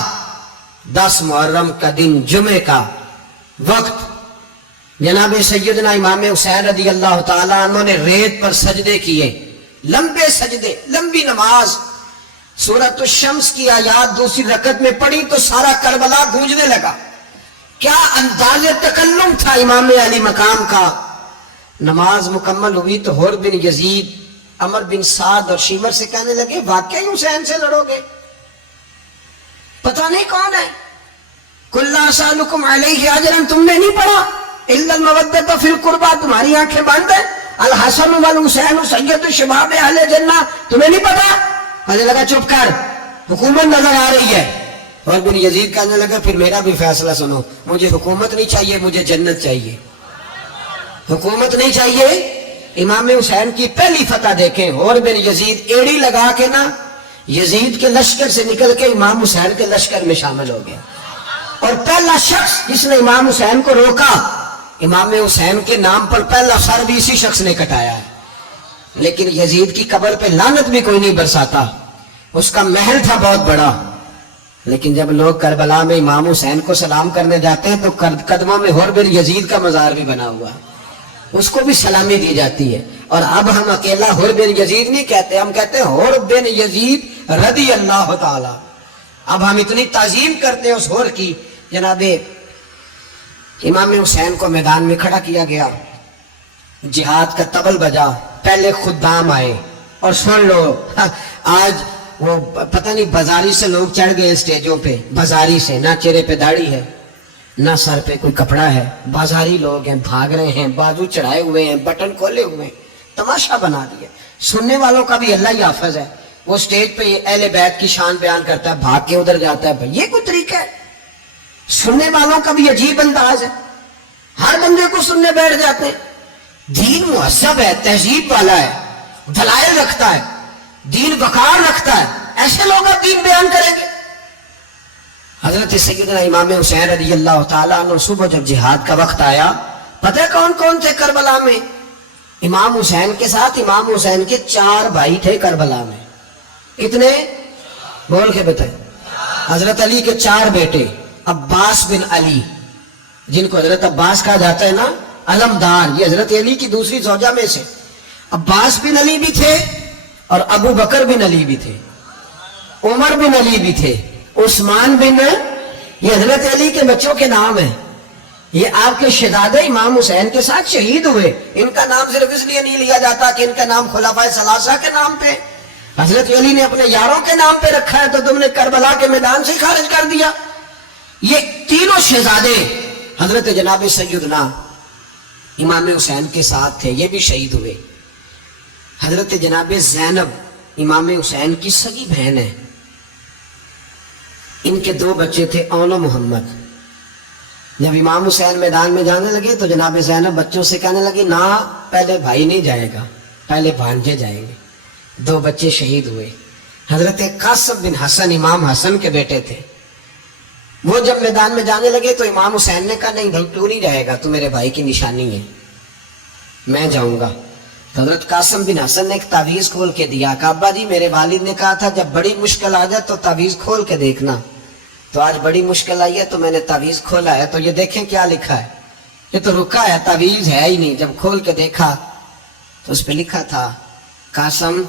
10 محرم کا دن جمعے کا وقت، جناب سیدنا امام حسین رضی اللہ تعالیٰ عنہ نے ریت پر سجدے کیے، لمبے سجدے، لمبی نماز، سورۃ الشمس کی آیات دوسری رکعت میں پڑھی تو سارا کربلا گونجنے لگا۔ کیا انداز تکلم تھا امام علی مقام کا۔ نماز مکمل ہوئی تو حر بن یزید، عمر بن سعد اور شیمر سے کہنے لگے واقعی حسین سے لڑو گے؟ پتہ نہیں کون ہے۔ قل لا اسألکم علیہ اجرا، تم نے نہیں پڑھا؟ الا المودۃ فی القربى، تمہاری آنکھیں بند ہیں۔ الحسن والحسین سید شباب اہل جنہ، تمہیں نہیں پتا؟ مجھے لگا چپ کر، حکومت نظر آ رہی ہے۔ اور بن یزید کہنے لگا پھر میرا بھی فیصلہ سنو، مجھے حکومت نہیں چاہیے، مجھے جنت چاہیے۔ حکومت نہیں چاہیے۔ امام حسین کی پہلی فتح دیکھیں، اور بن یزید ایڑی لگا کے نا یزید کے لشکر سے نکل کے امام حسین کے لشکر میں شامل ہو گیا، اور پہلا شخص جس نے امام حسین کو روکا، امام حسین کے نام پر پہلا سر بھی اسی شخص نے کٹایا ہے۔ لیکن یزید کی قبر پہ لعنت بھی کوئی نہیں برساتا، اس کا محل تھا بہت بڑا، لیکن جب لوگ کربلا میں امام حسین کو سلام کرنے جاتے ہیں تو قدموں میں حر بن یزید کا مزار بھی بنا ہوا ہے، اس کو بھی سلامی دی جاتی ہے۔ اور اب ہم اکیلا حر بن یزید نہیں کہتے، ہم کہتے ہیں حر بن یزید رضی اللہ تعالی۔ اب ہم اتنی تعظیم کرتے ہیں اس حر کی۔ جناب امام حسین کو میدان میں کھڑا کیا گیا، جہاد کا طبل بجا، پہلے خدام آئے، اور سن لو آج وہ پتہ نہیں بازاری سے لوگ چڑھ گئے اسٹیجوں پہ، بازاری سے، نہ چہرے پہ داڑھی ہے نہ سر پہ کوئی کپڑا ہے، بازاری لوگ ہیں، بھاگ رہے ہیں، بازو چڑھائے ہوئے ہیں، بٹن کھولے ہوئے ہیں، تماشا بنا دیا۔ سننے والوں کا بھی اللہ ہی حافظ ہے، وہ سٹیج پہ اہل بیت کی شان بیان کرتا ہے، بھاگ کے ادھر جاتا ہے، بھئی یہ کوئی طریقہ ہے؟ سننے والوں کا بھی عجیب انداز ہے، ہر بندے کو سننے بیٹھ جاتے ہیں۔ دین مہذب ہے، تہذیب والا ہے، دلائل رکھتا ہے، دین وقار رکھتا ہے، ایسے لوگ اب دین بیان کریں گے؟ حضرت سیدنا امام حسین رضی اللہ تعالیٰ عنہ صبح جب جہاد کا وقت آیا، پتہ ہے کون کون تھے کربلا میں؟ امام حسین کے ساتھ امام حسین کے 4 بھائی تھے کربلا میں۔ کتنے؟ بول کے بتائیں۔ حضرت علی کے 4 بیٹے، عباس بن علی، جن کو حضرت عباس کہا جاتا ہے نا، علمدار، یہ حضرت علی کی دوسری زوجہ میں سے عباس بن علی بھی تھے، اور ابو بکر بن علی بھی تھے، عمر بن علی بھی تھے، عثمان بن، یہ حضرت علی کے بچوں کے نام ہیں۔ یہ آپ کے شہزادے امام حسین کے ساتھ شہید ہوئے، ان کا نام صرف اس لیے نہیں لیا جاتا کہ ان کا نام خلفائے ثلاثہ کے نام پہ، حضرت علی نے اپنے یاروں کے نام پہ رکھا ہے، تو تم نے کربلا کے میدان سے خارج کر دیا۔ یہ تینوں شہزادے حضرت جناب سیدنا امام حسین کے ساتھ تھے، یہ بھی شہید ہوئے۔ حضرت جناب زینب امام حسین کی سگی بہن ہے، ان کے 2 بچے تھے، اون و محمد۔ جب امام حسین میدان میں جانے لگے تو جناب زینب بچوں سے کہنے لگی نہ، پہلے بھائی نہیں جائے گا، پہلے بھانجے جائیں گے۔ 2 بچے شہید ہوئے۔ حضرت قاسم بن حسن امام حسن کے بیٹے تھے، وہ جب میدان میں جانے لگے تو امام حسین نے کہا نہیں بھائی تو نہیں جائے گا، تو میرے بھائی کی نشانی ہے، میں جاؤں گا۔ حضرت قاسم بن حسن نے ایک تعویذ کھول کے دیا کہ ابا جی میرے والد نے کہا تھا جب بڑی مشکل آ جائے تو تعویذ کھول کے دیکھنا، تو آج بڑی مشکل آئی ہے تو میں نے تعویذ کھولا ہے، تو یہ دیکھیں کیا لکھا ہے، یہ تو رکا ہے، تعویذ ہے ہی نہیں۔ جب کھول کے دیکھا تو اس پہ لکھا تھا قاسم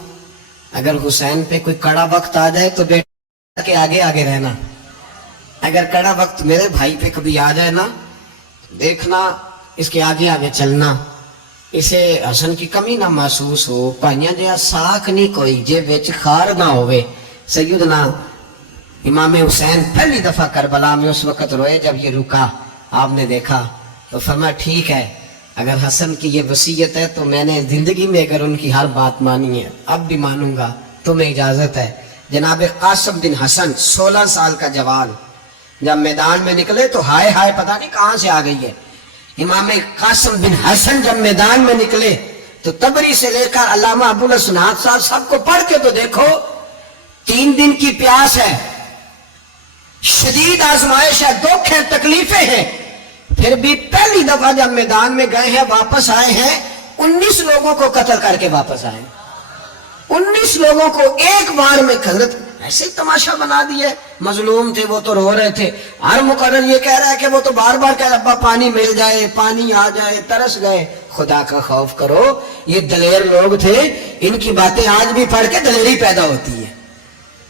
اگر حسین پہ کوئی کڑا وقت آ جائے تو بیٹا کے آگے آگے رہنا، اگر کڑا وقت میرے بھائی پہ کبھی آ جائے نا دیکھنا اس کے آگے آگے چلنا، اسے حسن کی کمی نہ محسوس ہو، پائیاں جہاں ساکھ نہیں کوئی جے وچ خار نہ ہوئے۔ سیدنا امام حسین پہلی دفعہ کربلا میں اس وقت روئے جب یہ رکا، آپ نے دیکھا تو فرمایا ٹھیک ہے، اگر حسن کی یہ وصیت ہے تو میں نے زندگی میں اگر ان کی ہر بات مانی ہے اب بھی مانوں گا، تمہیں اجازت ہے۔ جناب قاسم بن حسن 16 سال کا جوان جب میدان میں نکلے تو ہائے ہائے پتہ نہیں کہاں سے آ گئی ہے۔ امام قاسم بن حسن جب میدان میں نکلے تو تبری سے لے کر علامہ ابو الحسنات صاحب سب کو پڑھ کے تو دیکھو، 3 دن کی پیاس ہے، شدید آزمائش ہے, دکھ ہے, تکلیفیں ہیں, پھر بھی پہلی دفعہ جب میدان میں گئے ہیں واپس آئے ہیں 19 لوگوں کو قتل کر کے واپس آئے. 19 لوگوں کو ایک بار میں حضرت ایسے تماشا بنا دیا. مظلوم تھے وہ تو رو رہے تھے, ہر مقرر یہ کہہ رہا ہے کہ وہ تو بار بار کہہ رہا ابا پانی مل جائے, پانی آ جائے, ترس گئے. خدا کا خوف کرو, یہ دلیر لوگ تھے, ان کی باتیں آج بھی پڑھ کے دلیری پیدا ہوتی ہے,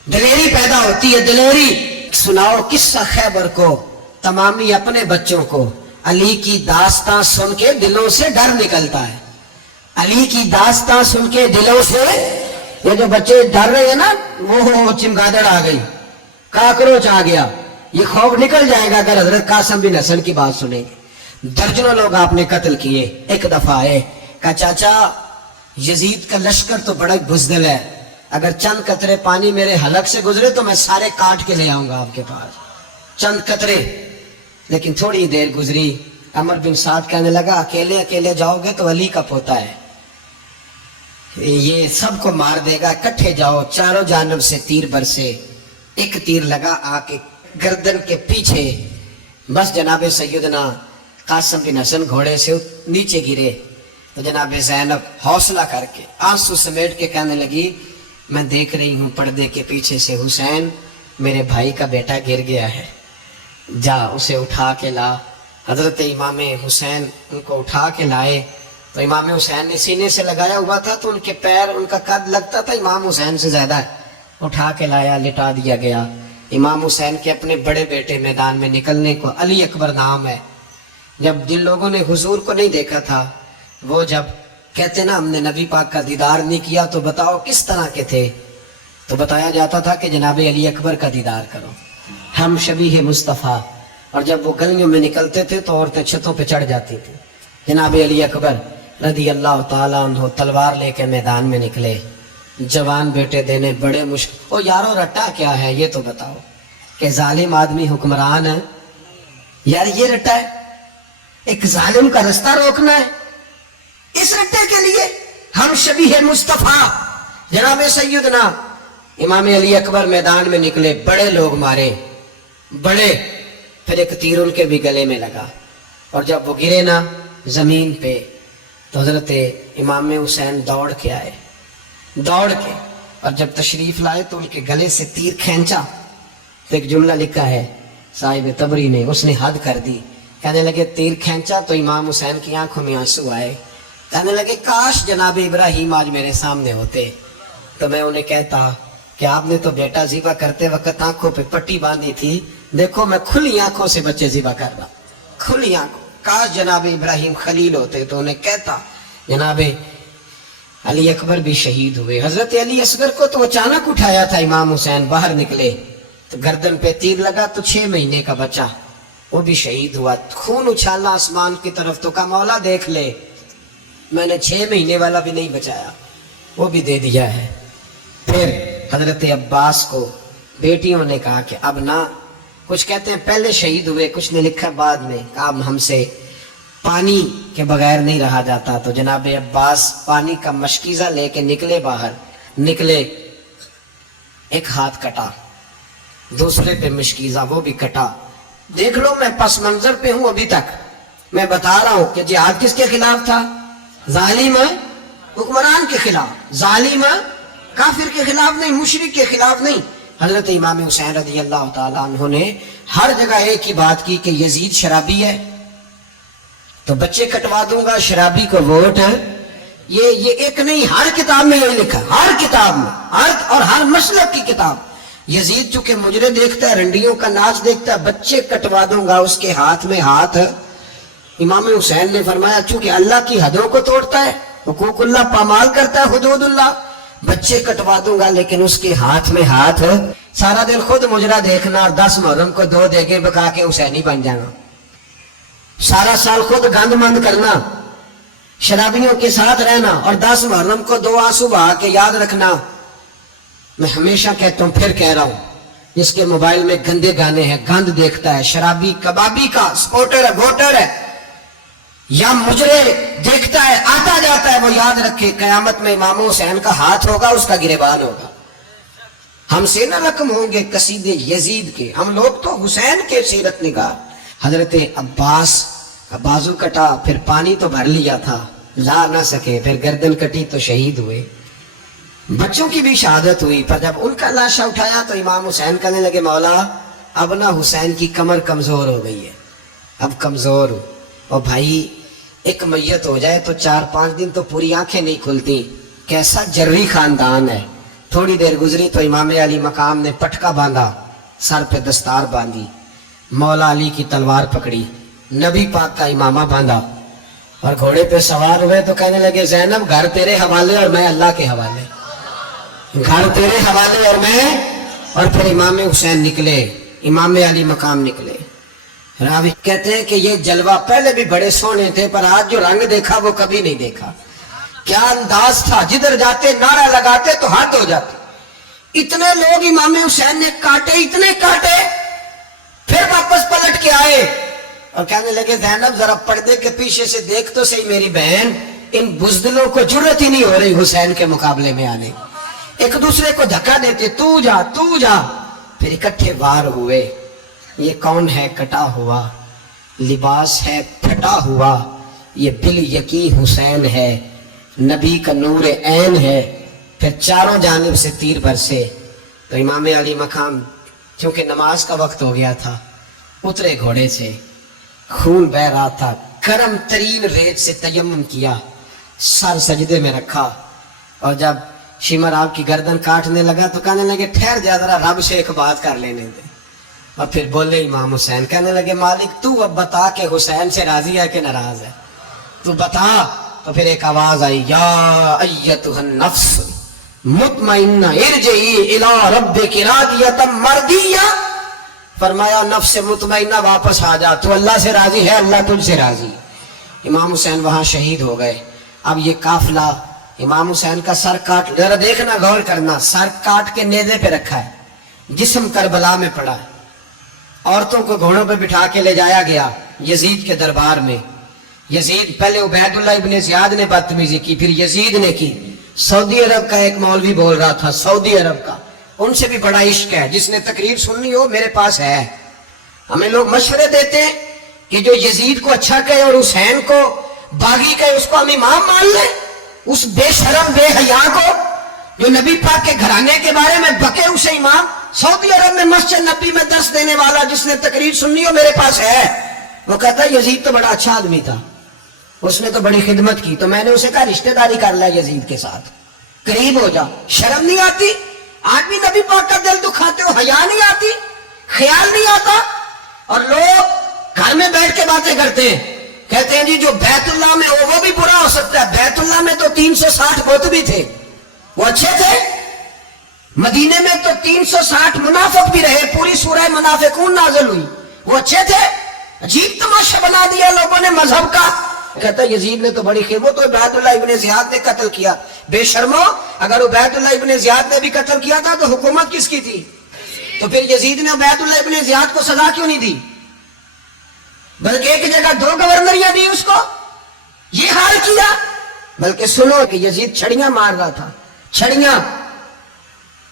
دلیری پیدا ہوتی ہے, دلیری. سناؤ قصہ خیبر کو تمامی اپنے بچوں کو. علی کی داستان سن کے دلوں سے ڈر نکلتا ہے, علی کی داستان سن کے دلوں سے. یہ جو بچے ڈر رہے ہیں نا, وہ چمگادڑ آ گئی, کاکروچ آ گیا, یہ خوف نکل جائے گا اگر حضرت قاسم بن حسن کی بات سنیں گے. درجنوں لوگ آپ نے قتل کیے. ایک دفعہ آئے, کہا چاچا یزید کا لشکر تو بڑا بزدل ہے, اگر چند قطرے پانی میرے حلق سے گزرے تو میں سارے کاٹ کے لے آؤں گا آپ کے پاس, چند قطرے. لیکن تھوڑی دیر گزری, عمر بن سعد کہنے لگا اکیلے اکیلے جاؤ گے تو علی کا پوتا ہے, یہ سب کو مار دے گا, اکٹھے جاؤ. چاروں جانب سے تیر برسے, ایک تیر لگا آ کے گردن کے پیچھے, بس جناب سیدنا قاسم بن حسن گھوڑے سے نیچے گرے. تو جناب زینب حوصلہ کر کے آنسو سمیٹ کے کہنے لگی میں دیکھ رہی ہوں پردے کے پیچھے سے حسین میرے بھائی کا بیٹا گر گیا ہے, جا اسے اٹھا کے لا. حضرت امام حسین ان کو اٹھا کے لائے. تو امام حسین نے سینے سے لگایا ہوا تھا تو ان کے پیر, ان کا قد لگتا تھا امام حسین سے زیادہ ہے. اٹھا کے لایا, لٹا دیا گیا. امام حسین کے اپنے بڑے بیٹے میدان میں نکلنے کو, علی اکبر نام ہے. جب جن لوگوں نے حضور کو نہیں دیکھا تھا, وہ جب کہتے نا ہم نے نبی پاک کا دیدار نہیں کیا تو بتاؤ کس طرح کے تھے, تو بتایا جاتا تھا کہ جناب علی اکبر کا دیدار کرو, ہم شبیہ مصطفیٰ. اور جب وہ گلیوں میں نکلتے تھے تو عورتیں چھتوں پہ چڑھ جاتی تھی. جناب علی اکبر رضی اللہ تعالیٰ عنہ تلوار لے کے میدان میں نکلے, جوان بیٹے دینے بڑے مشکل. او یارو رٹا کیا ہے یہ تو بتاؤ, کہ ظالم آدمی حکمران ہے یار, یہ رٹا ہے, ایک ظالم کا رستہ روکنا ہے, اس رٹے کے لیے ہم شبیہ مصطفیٰ. جناب سیدنا امام علی اکبر میدان میں نکلے, بڑے لوگ مارے, بڑے. پھر ایک تیر ان کے بھی گلے میں لگا, اور جب وہ گرے نا زمین پہ تو حضرت امام حسین دوڑ کے آئے, دوڑ کے, اور جب تشریف لائے تو ان کے گلے سے تیر کھینچا. تو ایک جملہ لکھا ہے صاحب تبری نے, اس نے حد کر دی. کہنے لگے تیر کھینچا تو امام حسین کی آنکھوں میں آنسو آئے. کہنے لگے کاش جناب ابراہیم آج میرے سامنے ہوتے تو میں انہیں کہتا کہ آپ نے تو بیٹا ذبح کرتے وقت آنکھوں پہ پٹی باندھی تھی, دیکھو میں کھلی آنکھوں سے بچے ذبح کر رہا, کھلی آنکھوں. کاش جناب ابراہیم خلیل ہوتے تو انہیں کہتا. جناب علی اکبر بھی شہید ہوئے. حضرت علی اصغر کو تو اچانک اٹھایا تھا امام حسین, باہر نکلے تو گردن پہ تیر لگا تو 6 مہینے کا بچہ وہ بھی شہید ہوا. خون اچھالا آسمان کی طرف تو کہا مولا دیکھ لے, میں نے 6 مہینے والا بھی نہیں بچایا, وہ بھی دے دیا ہے. پھر حضرت عباس کو بیٹیوں نے کہا کہ اب نہ, کچھ کہتے ہیں پہلے شہید ہوئے, کچھ نے لکھا بعد میں, کہا اب ہم سے پانی کے بغیر نہیں رہا جاتا. تو جناب عباس پانی کا مشکیزہ لے کے نکلے, باہر نکلے, ایک ہاتھ کٹا, دوسرے پہ مشکیزہ وہ بھی کٹا. دیکھ لو میں پس منظر پہ ہوں ابھی تک, میں بتا رہا ہوں کہ جہاد کس کے خلاف تھا, ظالم حکمران کے خلاف, ظالم کافر کے خلاف نہیں, مشرک کے خلاف نہیں. حضرت امام حسین رضی اللہ تعالیٰ عنہ نے ہر جگہ ایک ہی بات کی کہ یزید شرابی ہے تو بچے کٹوا دوں گا, شرابی کو ووٹ ہے. یہ ایک نہیں, ہر کتاب میں یہی لکھا, ہر کتاب میں, اور ہر مسلک کی کتاب. یزید چونکہ مجرے دیکھتا ہے, رنڈیوں کا ناچ دیکھتا ہے, بچے کٹوا دوں گا, اس کے ہاتھ میں ہاتھ. امام حسین نے فرمایا چونکہ اللہ کی حدوں کو توڑتا ہے, حقوق اللہ پامال کرتا ہے, حدود اللہ, بچے کٹوا دوں گا لیکن اس کے ہاتھ میں ہاتھ. سارا دن خود مجرا دیکھنا اور 10 محرم کو 2 دیگیں پکا کے حسینی بن جانا, سارا سال خود گند مند کرنا, شرابیوں کے ساتھ رہنا, اور 10 محرم کو 2 آنسو بہا کے یاد رکھنا. میں ہمیشہ کہتا ہوں, پھر کہہ رہا ہوں, جس کے موبائل میں گندے گانے ہیں, گند دیکھتا ہے, شرابی کبابی کا سپورٹر ہے, ووٹر ہے, یا مجرے دیکھتا ہے, آتا جاتا ہے, وہ یاد رکھے قیامت میں امام حسین کا ہاتھ ہوگا, اس کا گریبان ہوگا. ہم سے نہ رقم ہوں گے قصیدے یزید کے، ہم لوگ تو حسین کے سیرت نگار۔ حضرت عباس کا بازو کٹا، پھر پانی تو بھر لیا تھا، لا نہ سکے، پھر گردن کٹی تو شہید ہوئے۔ بچوں کی بھی شہادت ہوئی، پر جب ان کا لاشا اٹھایا تو امام حسین کہنے لگے مولا اب نہ حسین کی کمر کمزور ہو گئی ہے، اب کمزور ہو، اور بھائی ایک میت ہو جائے تو 4-5 دن تو پوری آنکھیں نہیں کھلتی، کیسا جری خاندان ہے۔ تھوڑی دیر گزری تو امام علی مقام نے پٹکا باندھا، سر پہ دستار باندھی، مولا علی کی تلوار پکڑی، نبی پاک کا امامہ باندھا اور گھوڑے پہ سوار ہوئے تو کہنے لگے زینب گھر تیرے حوالے اور میں اللہ کے حوالے، گھر تیرے حوالے اور میں۔ اور پھر امام حسین نکلے، امام علی مقام نکلے۔ راوی کہتے ہیں کہ یہ جلوہ پہلے بھی بڑے سونے تھے، پر آج جو رنگ دیکھا وہ کبھی نہیں دیکھا۔ کیا انداز تھا، جدھر جاتے نعرہ لگاتے تو حد ہو جاتے۔ اتنے لوگ امام حسین نے کاٹے، اتنے کاٹے، پھر واپس پلٹ کے آئے اور کہنے لگے زینب ذرا پردے کے پیچھے سے دیکھ تو صحیح میری بہن، ان بزدلوں کو جرت ہی نہیں ہو رہی حسین کے مقابلے میں آنے، ایک دوسرے کو دھکا دیتے، تو جا تو جا۔ پھر اکٹھے وار ہوئے۔ یہ کون ہے کٹا ہوا، لباس ہے پھٹا ہوا، یہ بال یقین حسین ہے، نبی کا نور عین ہے۔ پھر چاروں جانب سے تیر برسے تو امام علی مقام چونکہ نماز کا وقت ہو گیا تھا، اترے گھوڑے سے، خون بہ رہا تھا، گرم ترین ریت سے تیمم کیا، سر سجدے میں رکھا، اور جب شمر آپ کی گردن کاٹنے لگا تو کہنے لگے ٹھہر جا ذرا رب سے ایک بات کر لینے دے۔ اور پھر بولے امام حسین، کہنے لگے مالک تو اب بتا کہ حسین سے راضی ہے کہ ناراض ہے، تو بتا۔ تو پھر ایک آواز آئی، یا ایتھا النفس مطمئنہ ارجعی الی ربک راضیۃ مرضیہ، فرمایا نفس مطمئنہ واپس آ جا، تو اللہ سے راضی ہے، اللہ تجھ سے راضی۔ امام حسین وہاں شہید ہو گئے۔ اب یہ قافلہ امام حسین کا سر کاٹ، ذرا دیکھنا غور کرنا، سر کاٹ کے نیزے پہ رکھا ہے، جسم کربلا میں پڑا ہے، عورتوں کو گھوڑوں پہ بٹھا کے لے جایا گیا یزید کے دربار میں۔ یزید پہلے عبید اللہ ابن زیاد نے بدتمیزی کی، پھر یزید نے کی۔ سعودی عرب کا ایک مولوی بول رہا تھا، سعودی عرب کا، ان سے بھی بڑا عشق ہے، جس نے تقریر سننی ہو میرے پاس ہے۔ ہمیں لوگ مشورے دیتے ہیں کہ جو یزید کو اچھا کہے اور حسین کو باغی کہے اس کو ہم امام مان لیں، اس بے شرم بے حیا کو جو نبی پاک کے گھرانے کے بارے میں بکے اسے امام۔ سعودی عرب میں مسجد نبی میں درس دینے والا جس نے تقریر سننی ہو میرے پاس ہے، وہ کہتا ہے یزید تو بڑا اچھا آدمی تھا، اس نے تو بڑی خدمت کی، تو میں نے اسے کہا رشتہ داری کر لیا یزید کے ساتھ، قریب ہو جا۔ شرم نہیں آتی؟ آدمی نبی پاک کا دل دکھاتے ہو، حیا نہیں آتی، خیال نہیں آتا؟ اور لوگ گھر میں بیٹھ کے باتیں کرتے ہیں، کہتے ہیں جی جو بیت اللہ میں ہو وہ بھی برا ہو سکتا ہے۔ بیت اللہ میں تو 360 بت بھی تھے، وہ اچھے تھے۔ مدینے میں تو 360 منافق بھی رہے، پوری سورہ منافقون نازل ہوئی، وہ اچھے تھے۔ عجیب تماشا بنا دیا لوگوں نے مذہب کا۔ کہتا ہے یزید نے تو بڑی خیر، وہ تو عبید اللہ ابن زیاد نے قتل کیا۔ بے شرمو، اگر عبید اللہ ابن زیاد نے بھی قتل کیا تھا تو حکومت کس کی تھی؟ تو پھر یزید نے عبید اللہ ابن زیاد کو سزا کیوں نہیں دی، بلکہ ایک جگہ 2 گورنریاں دی اس کو، یہ حال کیا؟ بلکہ سنو کہ یزید چھڑیاں مار رہا تھا، چھڑیاں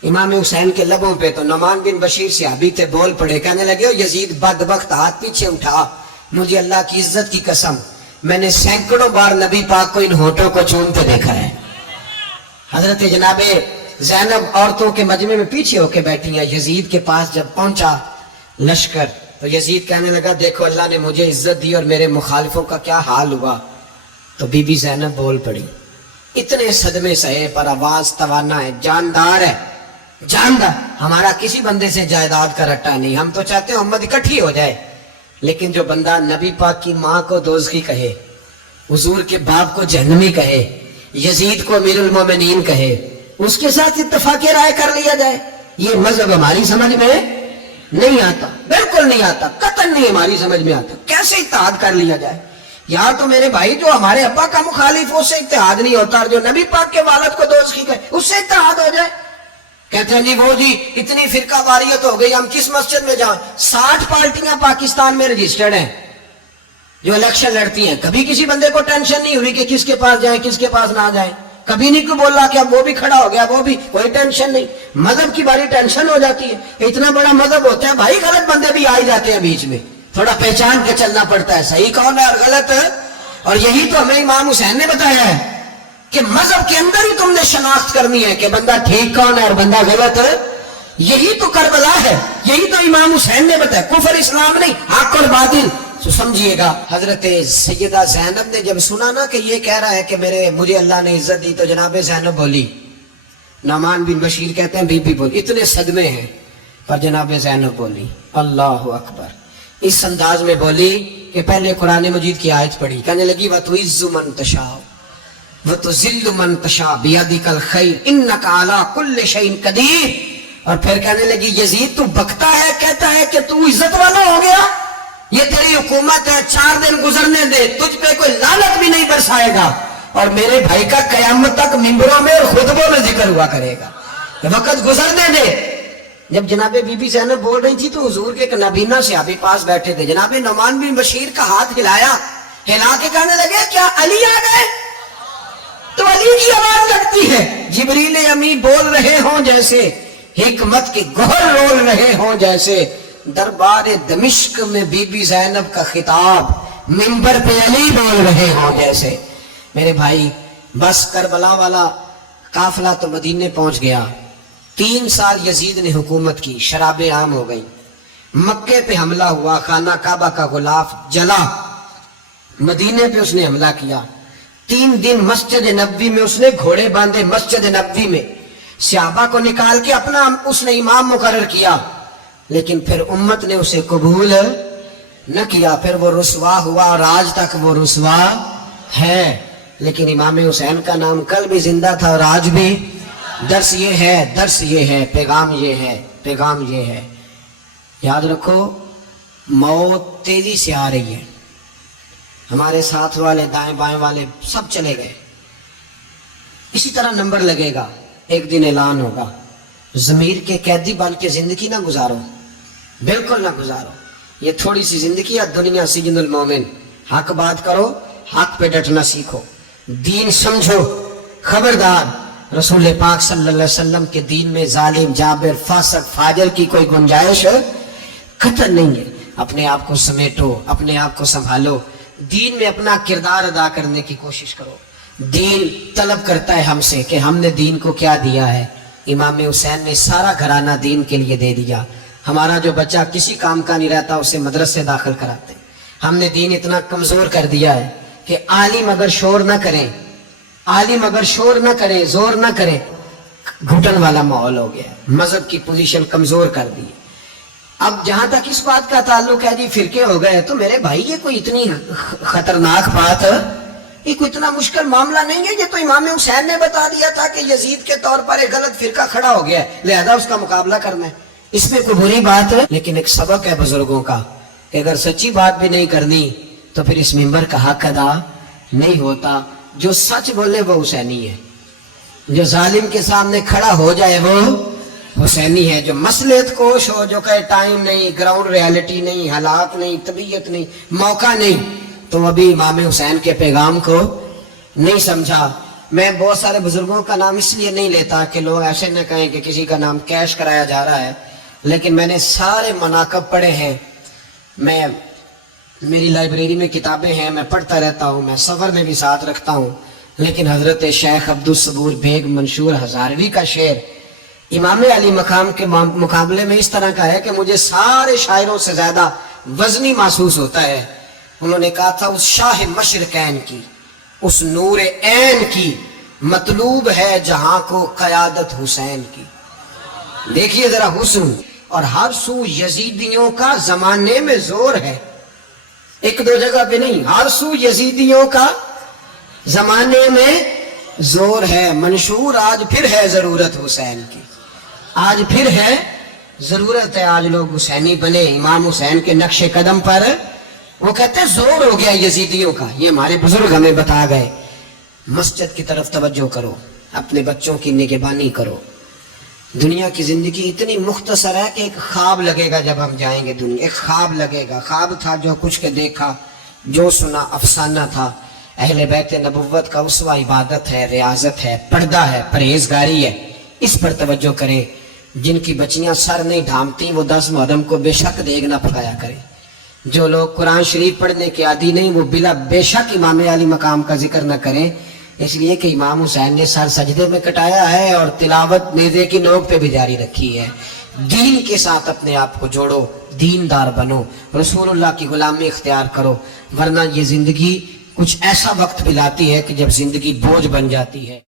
امام حسین کے لبوں پہ۔ تو نعمان بن بشیر صحابی تھے، بول پڑے، کہنے لگے یزید بدبخت، ہاتھ پیچھے اٹھا، مجھے اللہ کی عزت کی قسم میں نے سینکڑوں بار نبی پاک کو ان ہونٹوں کو چومتے دیکھا ہے۔ حضرت جناب زینب عورتوں کے مجمع میں پیچھے ہو کے بیٹھی ہیں۔ یزید کے پاس جب پہنچا لشکر تو یزید کہنے لگا دیکھو اللہ نے مجھے عزت دی اور میرے مخالفوں کا کیا حال ہوا۔ تو بی بی زینب بول پڑی، اتنے صدمے سہے پر آواز توانا ہے، جاندار ہے، جاندار۔ ہمارا کسی بندے سے جائیداد کا رٹا نہیں، ہم تو چاہتے ہیں امت اکٹھی ہو جائے، لیکن جو بندہ نبی پاک کی ماں کو دوزخی کہے، حضور کے باپ کو جہنمی کہے، یزید کو امیر المومنین کہے، اس کے ساتھ اتفاق رائے کر لیا جائے، یہ مذہب ہماری سمجھ میں نہیں آتا، بالکل نہیں آتا، قطعاً نہیں ہماری سمجھ میں آتا۔ کیسے اتحاد کر لیا جائے؟ یا تو میرے بھائی جو ہمارے ابا کا مخالف اس سے اتحاد نہیں ہوتا، اور جو نبی پاک کے والد کو دوزخی کہے اس سے اتحاد ہو جائے۔ کہتے ہیں جی وہ جی اتنی فرقہ واریت ہو گئی، ہم کس مسجد میں جائیں؟ 60 پارٹیاں پاکستان میں رجسٹرڈ ہیں جو الیکشن لڑتی ہیں، کبھی کسی بندے کو ٹینشن نہیں ہوئی کہ کس کے پاس جائیں کس کے پاس نہ جائیں۔ کبھی نہیں کوئی بولا کہ اب وہ بھی کھڑا ہو گیا, وہ بھی, کوئی ٹینشن نہیں. مذہب کی باری ٹینشن ہو جاتی ہے, اتنا بڑا مذہب ہوتا ہے بھائی, غلط بندے بھی آ ہی جاتے ہیں بیچ میں, تھوڑا پہچان کے چلنا پڑتا ہے صحیح کون ہے اور غلط ہے. اور یہی تو ہمیں امام حسین نے بتایا ہے کہ مذہب کے اندر ہی تم نے شناخت کرنی ہے کہ بندہ ٹھیک کون ہے اور بندہ غلط ہے. یہی تو کربلا ہے, یہی تو امام حسین نے بتایا, کفر اسلام نہیں, حق اور باطل. تو سمجھیے گا, حضرت سیدہ زینب نے جب سنا نا کہ یہ کہہ رہا ہے کہ مجھے اللہ نے عزت دی, تو جناب زینب بولی, نعمان بن بشیر کہتے ہیں بی بی بولی, اتنے صدمے ہیں, پر جناب زینب بولی اللہ اکبر, اس انداز میں بولی کہ پہلے قرآن مجید کی آیت پڑھی, کہنے لگی وَتُعِزُّ مَن تَشَاءُ وَتُذِلُّ مَن تَشَاءُ بِيَدِكَ الْخَيْرُ إِنَّكَ عَلَىٰ كُلِّ شَيْءٍ قَدِيرٌ. اور پھر کہنے لگی یزید تو بکتا ہے, کہتا ہے کہ تو عزت والا ہو گیا, یہ تیری حکومت ہے, 4 دن گزرنے دے, تجھ پہ کوئی لعنت بھی نہیں برسائے گا, اور میرے بھائی کا قیامت تک ممبروں میں اور خطبوں میں ذکر ہوا کرے گا, وقت گزرنے دے. جب جناب بی بی زینب بول رہی تھی تو حضور کے ایک نابینا صحابی پاس بیٹھے تھے, جناب نعمان بن بشیر کا ہاتھ ہلایا, ہلا کے کہنے لگے کیا علی آ گئے؟ تو علی کی آواز لگتی ہے, جبریل امی بول رہے ہوں جیسے, حکمت کی گوہر رول رہے ہوں جیسے, دربار دمشق میں بی بی زینب کا خطاب منبر پہ علی بول رہے ہوں جیسے. میرے بھائی بس کربلا والا قافلہ تو مدینے پہنچ گیا, 3 سال یزید نے حکومت کی, شرابیں عام ہو گئی, مکے پہ حملہ ہوا, خانہ کعبہ کا غلاف جلا, مدینے پہ اس نے حملہ کیا, 3 دن مسجد نبوی میں اس نے گھوڑے باندھے, مسجد نبوی میں صحابہ کو نکال کے اپنا اس نے امام مقرر کیا, لیکن پھر امت نے اسے قبول نہ کیا, پھر وہ رسوا ہوا اور آج تک وہ رسوا ہے. لیکن امام حسین کا نام کل بھی زندہ تھا اور آج بھی. درس یہ ہے, درس یہ ہے, پیغام یہ ہے, پیغام یہ ہے, یاد رکھو موت تیزی سے آ رہی ہے, ہمارے ساتھ والے دائیں بائیں والے سب چلے گئے, اسی طرح نمبر لگے گا, ایک دن اعلان ہوگا. ضمیر کے قیدی بن کے زندگی نہ گزارو, بالکل نہ گزارو, یہ تھوڑی سی زندگی ہے, دنیا سجن المومن. حق بات کرو, حق پہ ڈٹنا سیکھو, دین سمجھو, خبردار رسول پاک صلی اللہ علیہ وسلم کے دین میں ظالم, جابر, فاسق, فاجر کی کوئی گنجائش قطعاً نہیں ہے. اپنے آپ کو سمیٹو, اپنے آپ کو سنبھالو, دین میں اپنا کردار ادا کرنے کی کوشش کرو. دین طلب کرتا ہے ہم سے کہ ہم نے دین کو کیا دیا ہے. امام حسین نے سارا گھرانہ دین کے لیے دے دیا. ہمارا جو بچہ کسی کام کا نہیں رہتا اسے مدرسے داخل کراتے. ہم نے دین اتنا کمزور کر دیا ہے کہ عالم اگر شور نہ کریں, عالم اگر شور نہ کریں, زور نہ کریں, گھٹن والا ماحول ہو گیا, مذہب کی پوزیشن کمزور کر دی. اب جہاں تک اس بات کا تعلق ہے جی فرقے ہو گئے, تو میرے بھائی یہ کوئی اتنی خطرناک بات ہے, یہ کوئی اتنا مشکل معاملہ نہیں ہے. یہ تو امام حسین نے بتا دیا تھا کہ یزید کے طور پر ایک غلط فرقہ کھڑا ہو گیا ہے, لہذا اس کا مقابلہ کرنا ہے. اس میں کوئی بری بات ہے, لیکن ایک سبق ہے بزرگوں کا کہ اگر سچی بات بھی نہیں کرنی تو پھر اس منبر کا حق ادا نہیں ہوتا. جو سچ بولے وہ حسینی ہے, جو ظالم کے سامنے کھڑا ہو جائے وہ حسینی ہے. جو مصلحت کوش ہو, جو کہے ٹائم نہیں, گراؤنڈ ریالٹی نہیں, حالات نہیں, طبیعت نہیں, موقع نہیں, تو ابھی امام حسین کے پیغام کو نہیں سمجھا. میں بہت سارے بزرگوں کا نام اس لیے نہیں لیتا کہ لوگ ایسے نہ کہیں کہ کسی کا نام کیش کرایا جا رہا ہے, لیکن میں نے سارے مناقب پڑھے ہیں. میری لائبریری میں کتابیں ہیں, میں پڑھتا رہتا ہوں, میں سفر میں بھی ساتھ رکھتا ہوں. لیکن حضرت شیخ عبدالصبور بیگ منشور ہزاروی کا شعر امام علی مقام کے مقابلے میں اس طرح کا ہے کہ مجھے سارے شاعروں سے زیادہ وزنی محسوس ہوتا ہے. انہوں نے کہا تھا اس شاہ مشرقین کی, اس نور عین کی, مطلوب ہے جہاں کو قیادت حسین کی. دیکھیے ذرا حسن, اور ہر سو یزیدیوں کا زمانے میں زور ہے, ایک دو جگہ پہ نہیں, ہر سو یزیدیوں کا زمانے میں زور ہے. منشور آج پھر ہے ضرورت حسین کی, آج پھر ہے ضرورت ہے, آج لوگ حسینی بنے, امام حسین کے نقش قدم پر. وہ کہتے ہیں زور ہو گیا یزیدیوں کا, یہ ہمارے بزرگ ہمیں بتا گئے. مسجد کی طرف توجہ کرو, اپنے بچوں کی نگہبانی کرو. دنیا کی زندگی اتنی مختصر ہے کہ ایک خواب لگے گا جب ہم جائیں گے دنیا, ایک خواب لگے گا. خواب تھا جو کچھ کے دیکھا, جو سنا افسانہ تھا, اہل بیت نبوت کا اسوہ عبادت ہے، ریاضت ہے، پردہ ہے، پرہیزگاری ہے، اس پر توجہ کرے۔ جن کی بچیاں سر نہیں ڈھانپتی وہ 10 محرم کو بے شک دیگ نہ پکایا کرے۔ جو لوگ قرآن شریف پڑھنے کے عادی نہیں وہ بے شک امام علی مقام کا ذکر نہ کریں، اس لیے کہ امام حسین نے سر سجدے میں کٹایا ہے اور تلاوت نیزے کی نوک پہ بھی جاری رکھی ہے۔ دین کے ساتھ اپنے آپ کو جوڑو، دیندار بنو، رسول اللہ کی غلامی اختیار کرو، ورنہ یہ زندگی کچھ ایسا وقت بھی لاتی ہے کہ جب زندگی بوجھ بن جاتی ہے۔